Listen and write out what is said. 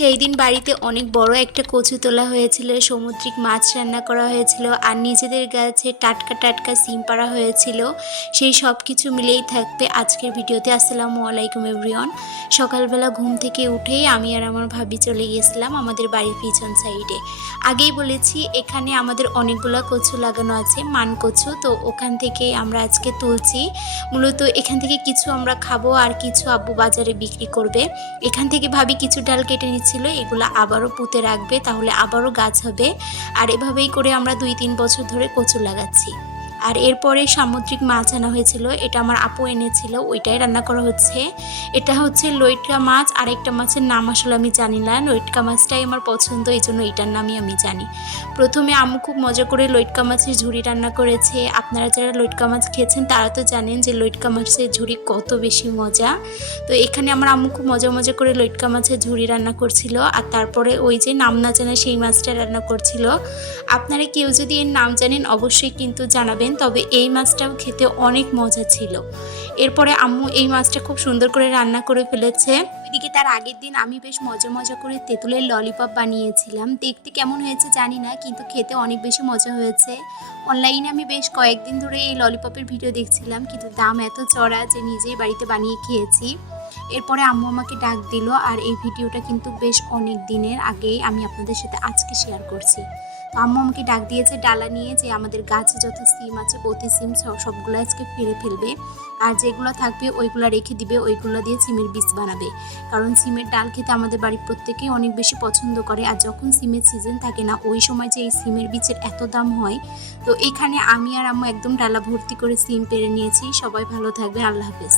সেই দিন বাড়িতে অনেক বড় একটা কচু তোলা হয়েছিল, সামুদ্রিক মাছ রান্না করা হয়েছিল আর নিজেদের গাছে টাটকা টাটকা সিম পাড়া হয়েছিল। সেই সব কিছু মিলেই থাকবে আজকের ভিডিওতে। আসসালামু আলাইকুম এভরিওয়ান। সকালবেলা ঘুম থেকে উঠেই আমি আর আমার ভাবি চলে গিয়েছিলাম আমাদের বাড়ির পিছন সাইডে। আগেই বলেছি এখানে আমাদের অনেকগুলা কচু লাগানো আছে, মান কচু, তো ওখান থেকে আমরা আজকে তুলছি। মূলত এখান থেকে কিছু আমরা খাবো আর কিছু আব্বু বাজারে বিক্রি করবে। এখান থেকে ভাবি কিছু ডাল কেটে নিচ্ছিল, এগুলো আবারও পুঁতে রাখবে, তাহলে আবারও গাছ হবে। আর এভাবেই করে আমরা 2-3 বছর ধরে কচু লাগাচ্ছি। আর এরপরে সামুদ্রিক মাছ আনা হয়েছিল, এটা আমার আপু এনেছিল, ওইটাই রান্না করা হচ্ছে। এটা হচ্ছে লইট্কা মাছ, আরেকটা মাছের নাম আসলে আমি জানি না। লইট্কা মাছটাই আমার পছন্দ, এই জন্য এটার নামই আমি জানি। প্রথমে আম্মু খুব মজা করে লইট্কা মাছের ঝুড়ি রান্না করেছে। আপনারা যারা লইট্কা মাছ খেয়েছেন তারা তো জানেন যে লইট্কা মাছের ঝুড়ি কত বেশি মজা। তো এখানে আমার আম্মু খুব মজা মজা করে লইট্কা মাছের ঝুড়ি রান্না করছিল, আর তারপরে ওই যে নাম না জানা সেই মাছটা রান্না করছিল। আপনারা কেউ যদি এর নাম জানেন অবশ্যই কিন্তু জানাবেন, তবে এই মাছটাও খেতে অনেক মজা ছিল। এরপরে আম্মু এই মাছটা খুব সুন্দর করে রান্না করে ফেলেছে। ওইদিকে তার আগের দিন আমি বেশ মজা মজা করে তেঁতুলের ললিপপ বানিয়েছিলাম। দেখতে কেমন হয়েছে জানি না, কিন্তু খেতে অনেক বেশি মজা হয়েছে। অনলাইনে আমি বেশ কয়েকদিন ধরে এই ললিপপের ভিডিও দেখছিলাম, কিন্তু দাম এত চড়া যে নিজেই বাড়িতে বানিয়ে খেয়েছি। এরপরে আম্মু আমাকে ডাক দিল, আর এই ভিডিওটা কিন্তু বেশ অনেক দিনের আগেই আমি আপনাদের সাথে আজকে শেয়ার করছি। তো আম্মু আমাকে ডাক দিয়েছে ডালা নিয়ে, যে আমাদের গাছে যত সিম আছে প্রতি সিম সবগুলো আজকে ফেলে ফেলবে, আর যেগুলো থাকবে ওইগুলো রেখে দিবে, ওইগুলো দিয়ে সিমের বীজ বানাবে। কারণ সিমের ডাল খেতে আমাদের বাড়ির প্রত্যেকেই অনেক বেশি পছন্দ করে, আর যখন সিমের সিজন থাকে না ওই সময় যে এই সিমের বীজের এত দাম হয়। তো এখানে আমি আর আম্মু একদম ডালা ভর্তি করে সিম পেরে নিয়েছি। সবাই ভালো থাকবেন, আল্লাহ হাফেজ।